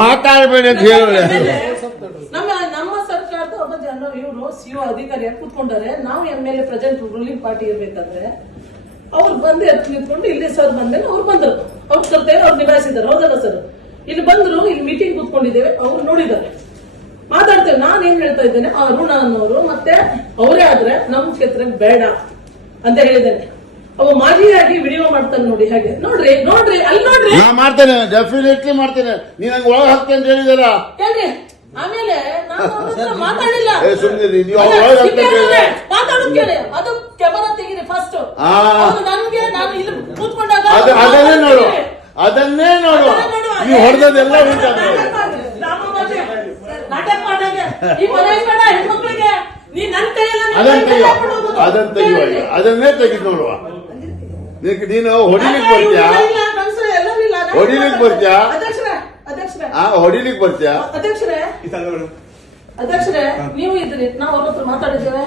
ಮಾತಾಡಬೇಡಿ ಅಂತ ಹೇಳಿ ನಮ್ಮ ನಮ್ಮ ಸರ್ಕಾರದ ಒಬ್ಬ ಜನ ಇವರು ಸಿಒ ಅಧಿಕಾರಿಯಾಗಿ ಕೂತ್ಕೊಂಡಾರೆ, ನಾವು M L A present ruling party ಇರ್ಬೇಕಾದ್ರೆ, ಅವ್ರು ಬಂದು ಎತ್ತು ನಿಂತ್ಕೊಂಡು ಇಲ್ಲಿ ಸರ್ ಬಂದ್ಮೇಲೆ ಅವ್ರು ಬಂದರು. ಅವ್ರ ಕರ್ತವ್ಯ ಅವ್ರು ನಿಭಾಯಿಸಿದ್ದಾರೆ. ಹೌದಲ್ಲ ಸರ್? ಇಲ್ಲಿ ಬಂದ್ರು, ಇಲ್ಲಿ ಮೀಟಿಂಗ್ ಕೂತ್ಕೊಂಡಿದ್ದೇವೆ, ಅವ್ರು ನೋಡಿದ್ದಾರೆ. ಮಾತಾಡ್ತೇವೆ. ನಾನು ಏನ್ ಹೇಳ್ತಾ ಇದ್ದೇನೆ? ಆ ಅರುಣ ಅನ್ನೋರು ಮತ್ತೆ ಅವರೇ ಆದ್ರೆ ನಮ್ ಕ್ಷೇತ್ರಕ್ಕೆ ಬೇಡ ಅಂತ ಹೇಳಿದ್ದೇನೆ. ಅವ ಮಾಜಿಯಾಗಿ ವಿಡಿಯೋ ಮಾಡ್ತಾನೆ ನೋಡಿ ಹಾಗೆ. ನೋಡ್ರಿ ನೋಡ್ರಿ ಅಲ್ಲಿ ನೋಡ್ರಿ. ನಾ ಮಾಡ್ತೇನೆ ಡೆಫಿನೆಟ್ಲಿ ಮಾಡ್ತೇನೆ. ನೀನ್ ಹಂಗ ಒಳಗೆ ಹಾಕ್ತೇನೆ ಅಂತ ಹೇಳಿದಾರ ಕೇಳ್ರಿ ಆಮೇಲೆ ನಾನು ಅವ್ರ ಹತ್ರ ಮಾತಾಡಿಲ್ಲ. ಏ, ಸುಮ್ನಿರಿ, ನೀವು ಅಲ್ಲ, ಅವ್ರ ಒಳಗೆ ಸಿಬ್ಬಿ ಹಾಕ್ತಾ ಅವ್ರೇ, ಮಾತಾಡೋದ್ ಕೇಳಿ. ಅದು ಕ್ಯಾಮರಾ ತೆಗೀರಿ ಫಸ್ಟ್ ಆ. ನನ್ಗೆ ನಾನು ಇಲ್ಲಿ ಕೂತ್ಕೊಂಡಾಗ ಅದ ಅದನ್ನೇ ನೋಡು. ಅದನ್ನೇ ನೋಡು. ನೀವು ಹೊಡೆದದೆಲ್ಲ ಉಂಟಾಗ್ತದೆ ನಾಟಕ ಮಾಡಿ. ರಾಮಮಾಜಿ, ನಾಟಕ ಮಾಡಾಗೆ ಈ ಮನೆ ಬೇಡ ಹೆಣ್ಮಕ್ಳಿಗೆ. ನೀ ನನ್ ಕೈಯಲ್ಲ ಅದನ್ನ ನನ್ ತೆಗಿಯುವ ಕೈಯಲ್ಲಿ ಅದನ್ನ ತೆಗಿಯುವ ಅದನ್ನೇ ತೆಗಿದ್ ನೋಡುವ. ನೀನ್- ನೀನು ಹೊಡಿಲಿಕ್ಕೆ ಬರ್ತೀಯಾ ಹೊಡಿಲಿಕ್ಕೆ ಬರ್ತೀಯಾ? ಅಧ್ಯಕ್ಷರೇ ಅಧ್ಯಕ್ಷರೇ. ಆ ಹೊಡಿಲಿಕ್ ಬರ್ತೀಯಾ? ಅಧ್ಯಕ್ಷರೇ. ಅಧ್ಯಕ್ಷರೇ ನೀವು ಇದ್ರಿ ನಾವು ಅವ್ರ ಹತ್ರ ಮಾತಾಡಿದ್ದೇವೆ.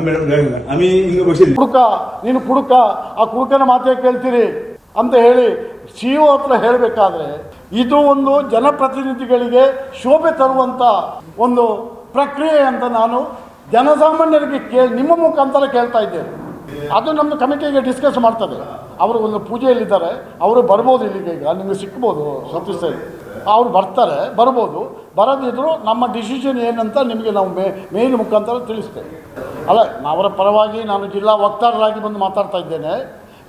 ಮೇಡಮ್ ಆम्ही ಹಿಂಗೆ ಬಸಿದ್ವಿ ಕುಡುಕ ನೀನು ಕುಡುಕ ಆ ಕುಡುಕನ ಮಾತೇ ಕೇಳ್ತೀರಿ ಅಂತ ಹೇಳಿ ಸಿ ಒ ಹತ್ರ ಹೇಳಬೇಕಾದ್ರೆ ಇದು ಒಂದು ಜನಪ್ರತಿನಿಧಿಗಳಿಗೆ ಶೋಭೆ ತರುವಂತ ಒಂದು ಪ್ರಕ್ರಿಯೆ ಅಂತ ನಾನು ಜನಸಾಮಾನ್ಯರಿಗೆ ಕೇ ನಿಮ್ಮ ಮುಖಾಂತರ ಕೇಳ್ತಾ ಇದ್ದೇನೆ. ಅದು ನಮ್ಮ ಕಮಿಟಿಗೆ ಡಿಸ್ಕಸ್ ಮಾಡ್ತದೆ. ಅವರು ಒಂದು ಪೂಜೆಯಲ್ಲಿದ್ದಾರೆ, ಅವರು ಬರ್ಬೋದು ಇಲ್ಲಿಗೆ ಈಗ, ನಿಮಗೆ ಸಿಕ್ಬೋದು ಸತೀಶ್ ಸರ್. ಅವ್ರು ಬರ್ತಾರೆ, ಬರ್ಬೋದು. ಬರದಿದ್ರು ನಮ್ಮ ಡಿಸಿಷನ್ ಏನಂತ ನಿಮಗೆ ನಾವು ಮೇ, ಮೇಲ್ ಮುಖಾಂತರ ತಿಳಿಸ್ತೇವೆ. ಅಲ್ಲ ಅವರ ಪರವಾಗಿ ನಾನು ಜಿಲ್ಲಾ ವಕ್ತಾರರಾಗಿ ಬಂದು ಮಾತಾಡ್ತಾ ಇದ್ದೇನೆ.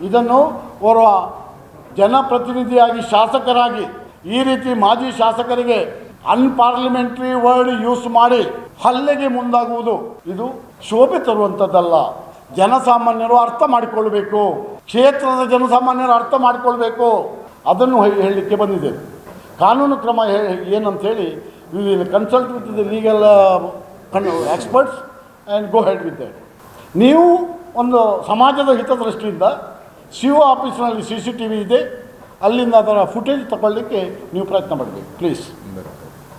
ಇದನ್ನು ಓರ್ವ ಜನಪ್ರತಿನಿಧಿಯಾಗಿ ಶಾಸಕರಾಗಿ, ಈ ರೀತಿ ಮಾಜಿ ಶಾಸಕರಿಗೆ ಅನ್ಪಾರ್ಲಿಮೆಂಟ್ರಿ ವರ್ಡ್ ಯೂಸ್ ಮಾಡಿ ಹಲ್ಲೆಗೆ ಮುಂದಾಗುವುದು, ಇದು ಶೋಭೆ ತರುವಂಥದ್ದಲ್ಲ. ಜನಸಾಮಾನ್ಯರು ಅರ್ಥ ಮಾಡಿಕೊಳ್ಬೇಕು. ಕ್ಷೇತ್ರದ ಜನಸಾಮಾನ್ಯರು ಅರ್ಥ ಮಾಡಿಕೊಳ್ಬೇಕು. ಅದನ್ನು ಹೇಳಲಿಕ್ಕೆ ಬಂದಿದೆ. ಕಾನೂನು ಕ್ರಮ ಏನಂಥೇಳಿ we will consult with the legal experts and go ahead with that ನೀವು ಒಂದು ಸಮಾಜದ ಹಿತದೃಷ್ಟಿಯಿಂದ ಸಿ ಒ ಆಫೀಸ್ನಲ್ಲಿ ಸಿ ಸಿ ಟಿ ವಿ ಇದೆ. ಅಲ್ಲಿಂದ ಅದರ ಫುಟೇಜ್ ತಗೊಳ್ಳಿಕ್ಕೆ ನೀವು ಪ್ರಯತ್ನ ಮಾಡಬೇಕು ಪ್ಲೀಸ್